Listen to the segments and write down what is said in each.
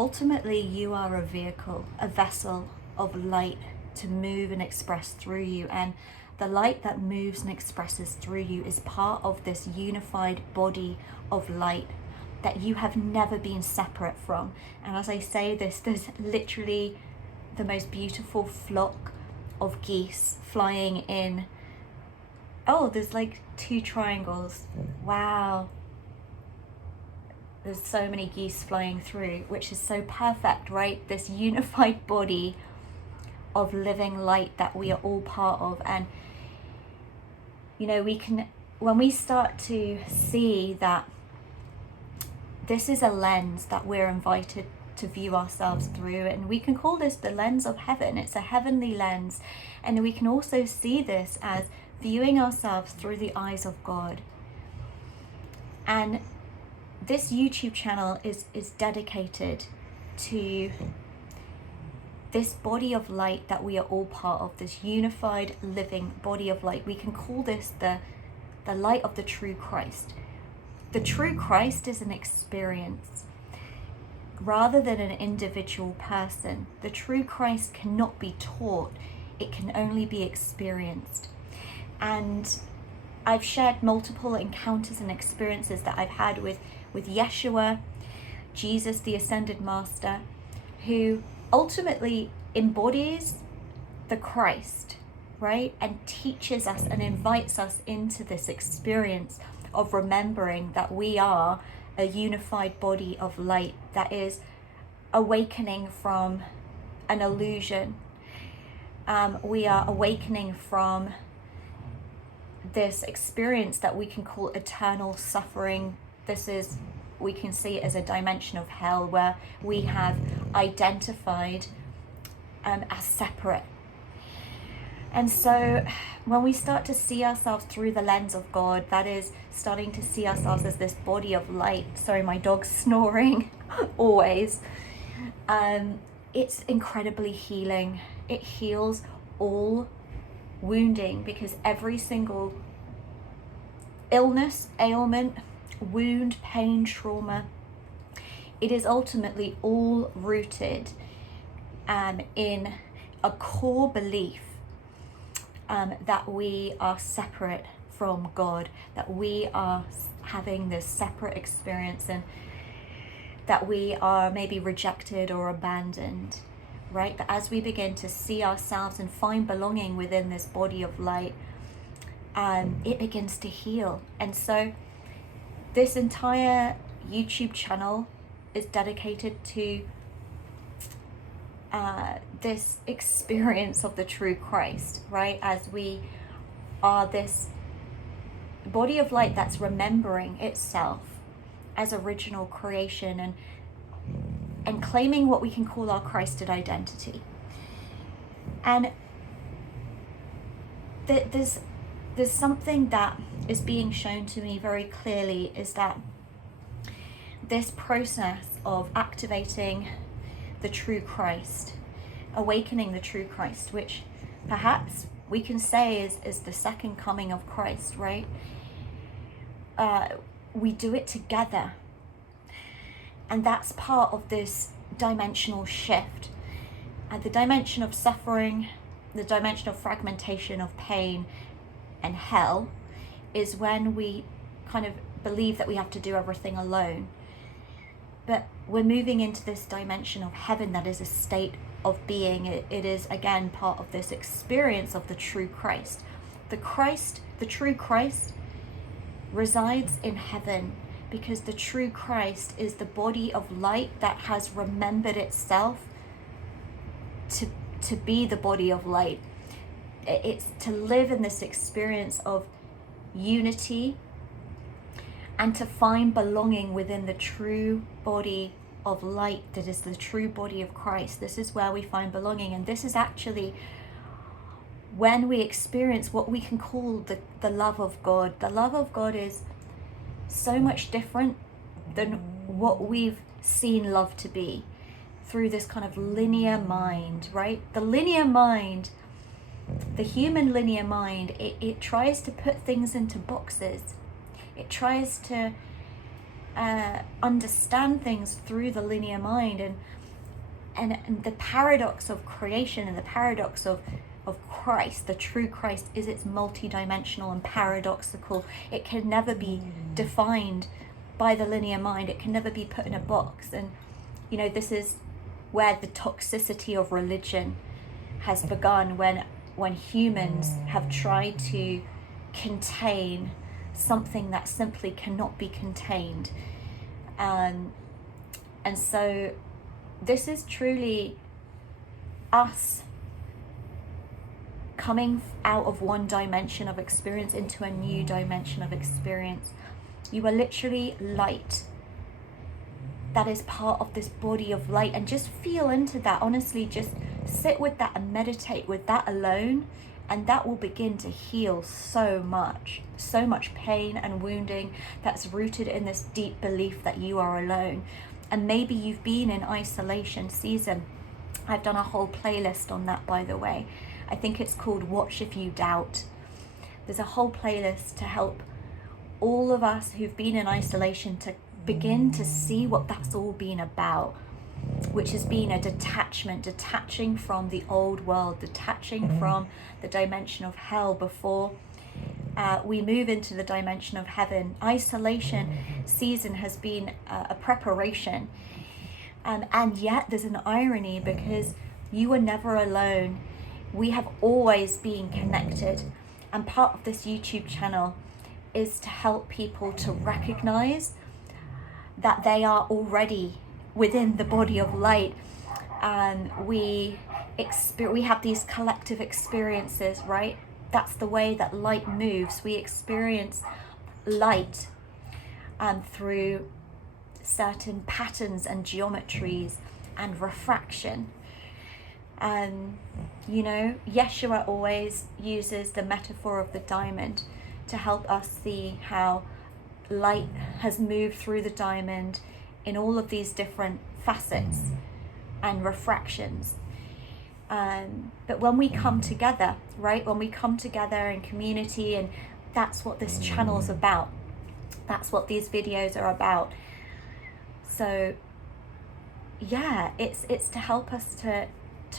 ultimately you are a vehicle, a vessel of light to move and express through you. And the light that moves and expresses through you is part of this unified body of light that you have never been separate from. And as I say this, there's literally the most beautiful flock of geese flying in. Oh, there's like 2 triangles. Wow. There's so many geese flying through, which is so perfect, right? This unified body of living light that we are all part of. And you know, when we start to see that this is a lens that we're invited to view ourselves through, and we can call this the lens of heaven. It's a heavenly lens. And we can also see this as viewing ourselves through the eyes of God. And this YouTube channel is dedicated to this body of light that we are all part of, this unified living body of light. We can call this the light of the true Christ. The true Christ is an experience rather than an individual person. The true Christ cannot be taught, it can only be experienced. And I've shared multiple encounters and experiences that I've had with Yeshua, Jesus, the ascended master, who ultimately embodies the Christ, right? And teaches us and invites us into this experience of remembering that we are a unified body of light that is awakening from an illusion. We are awakening from this experience that we can call eternal suffering. We can see it as a dimension of hell where we have identified as separate. And so when we start to see ourselves through the lens of God, that is starting to see ourselves as this body of light. Sorry, my dog's snoring always. It's incredibly healing. It heals all wounding, because every single illness, ailment, wound, pain, trauma, it is ultimately all rooted in a core belief that we are separate from God, that we are having this separate experience, and that we are maybe rejected or abandoned, right? But as we begin to see ourselves and find belonging within this body of light, it begins to heal. And so this entire YouTube channel is dedicated to this experience of the true Christ, right? As we are this body of light that's remembering itself as original creation, and claiming what we can call our Christed identity. And there's something that is being shown to me very clearly, is that this process of activating the true Christ, awakening the true Christ, which perhaps we can say is the second coming of Christ, right? We do it together. And that's part of this dimensional shift. The dimension of suffering, the dimension of fragmentation, of pain and hell, is when we kind of believe that we have to do everything alone. But we're moving into this dimension of heaven that is a state of being. It is, again, part of this experience of the true Christ. The true Christ resides in heaven, because the true Christ is the body of light that has remembered itself to be the body of light. It's to live in this experience of unity and to find belonging within the true body of light that is the true body of Christ. This is where we find belonging, and this is actually when we experience what we can call the love of God. The love of God is so much different than what we've seen love to be through this kind of linear mind, right? The linear mind, the human linear mind, it tries to put things into boxes. It tries to understand things through the linear mind, and the paradox of creation and the paradox of Christ, the true Christ, is it's multidimensional and paradoxical. It can never be defined by the linear mind. It can never be put in a box. And you know, this is where the toxicity of religion has begun, when humans have tried to contain something that simply cannot be contained. And so this is truly us coming out of one dimension of experience into a new dimension of experience. You are literally light that is part of this body of light, and just feel into that. Honestly, just sit with that and meditate with that alone, and that will begin to heal so much pain and wounding that's rooted in this deep belief that you are alone. And maybe you've been in isolation season. I've done a whole playlist on that, by the way. I think it's called Watch If You Doubt. There's a whole playlist to help all of us who've been in isolation to begin to see what that's all been about, which has been a detaching from the old world, detaching from the dimension of hell before we move into the dimension of heaven. Isolation season has been a preparation, and yet there's an irony, because you were never alone. We have always been connected, and part of this YouTube channel is to help people to recognize that they are already within the body of light. And we have these collective experiences, right? That's the way that light moves. We experience light through certain patterns and geometries and refraction. You know, Yeshua always uses the metaphor of the diamond to help us see how light has moved through the diamond in all of these different facets and refractions. But when we come together, right, when we come together in community, and that's what this channel's about, that's what these videos are about. So yeah, it's to help us to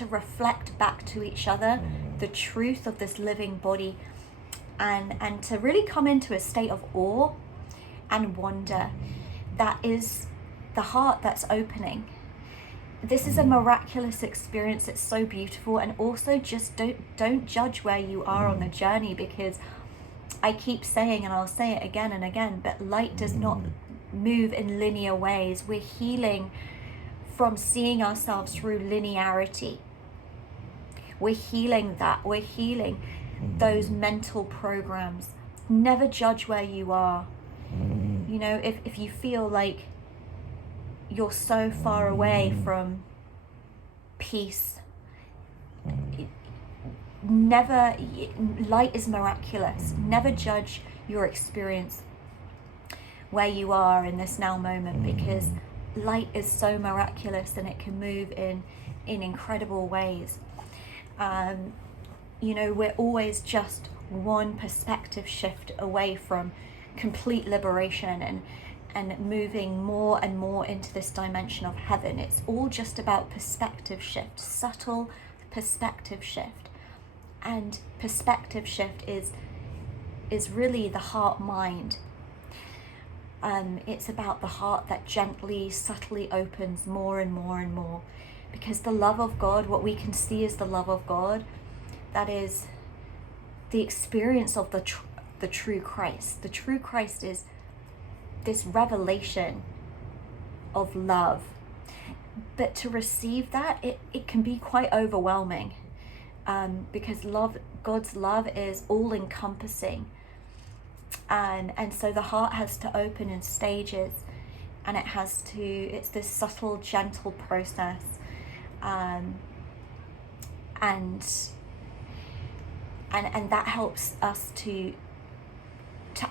reflect back to each other the truth of this living body, and to really come into a state of awe and wonder. That is the heart that's opening. This is a miraculous experience. It's so beautiful. And also, just don't judge where you are on the journey, because I keep saying, and I'll say it again and again, but light does not move in linear ways. We're healing from seeing ourselves through linearity. We're healing that. We're healing those mental programs. Never judge where you are. You know, if you feel like you're so far away from peace, light is miraculous. Never judge your experience where you are in this now moment, because light is so miraculous and it can move in incredible ways. You know, we're always just one perspective shift away from complete liberation and moving more and more into this dimension of heaven. It's all just about perspective shift, subtle perspective shift. And perspective shift is really the heart mind. It's about the heart that gently, subtly opens more and more and more, because the love of God, what we can see is the love of God. That is the experience of the true Christ. The true Christ is this revelation of love. But to receive that, it can be quite overwhelming, because God's love is all encompassing. And so the heart has to open in stages, and it's this subtle, gentle process. And that helps us to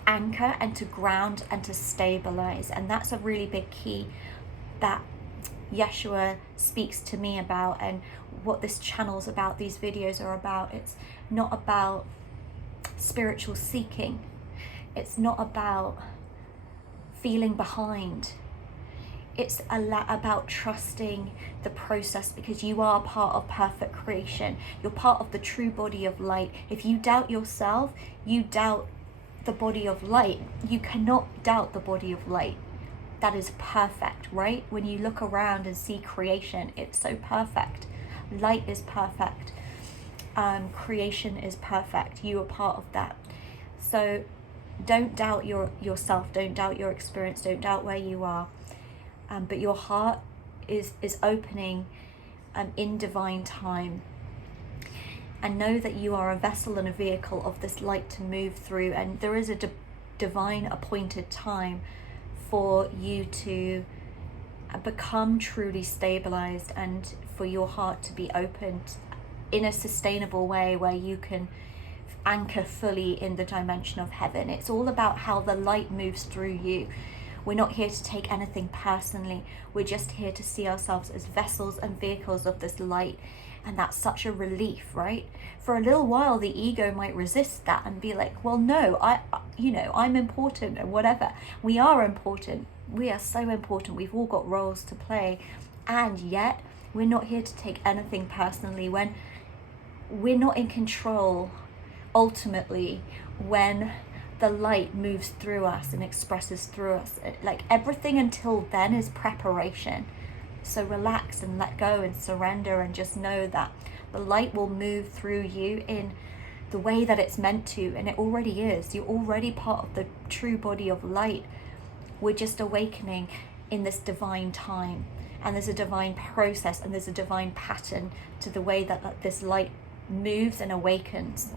anchor and to ground and to stabilize. And that's a really big key that Yeshua speaks to me about, and what this channel's about, these videos are about. It's not about spiritual seeking. It's not about feeling behind. It's about trusting the process, because you are part of perfect creation. You're part of the true body of light. If you doubt yourself, you doubt the body of light. You cannot doubt the body of light. That is perfect, right? When you look around and see creation, it's so perfect. Light is perfect. Creation is perfect. You are part of that. So don't doubt yourself. Don't doubt your experience. Don't doubt where you are. But your heart is opening in divine time. And know that you are a vessel and a vehicle of this light to move through. And there is a divine appointed time for you to become truly stabilized, and for your heart to be opened in a sustainable way where you can anchor fully in the dimension of heaven. It's all about how the light moves through you. We're not here to take anything personally. We're just here to see ourselves as vessels and vehicles of this light. And that's such a relief, right? For a little while, the ego might resist that and be like, well, no, I'm important and whatever. We are important. We are so important. We've all got roles to play. And yet, we're not here to take anything personally. When we're not in control, ultimately, when the light moves through us and expresses through us. Like, everything until then is preparation. So relax and let go and surrender, and just know that the light will move through you in the way that it's meant to, and it already is. You're already part of the true body of light. We're just awakening in this divine time, and there's a divine process, and there's a divine pattern to the way that this light moves and awakens.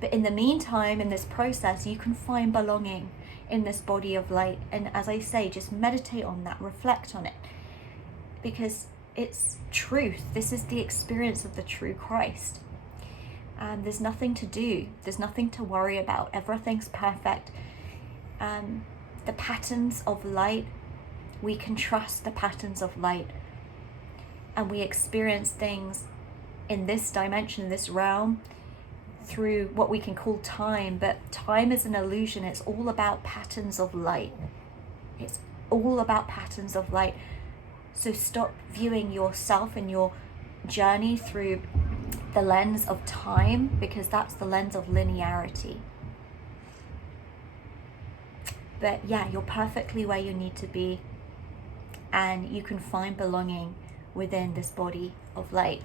But in the meantime, in this process, you can find belonging in this body of light. And as I say, just meditate on that, reflect on it, because it's truth. This is the experience of the true Christ. There's nothing to do. There's nothing to worry about. Everything's perfect. The patterns of light, we can trust the patterns of light. And we experience things in this dimension, in this realm, through what we can call time. But time is an illusion. It's all about patterns of light. It's all about patterns of light. So stop viewing yourself and your journey through the lens of time, because that's the lens of linearity. But yeah, you're perfectly where you need to be, and you can find belonging within this body of light.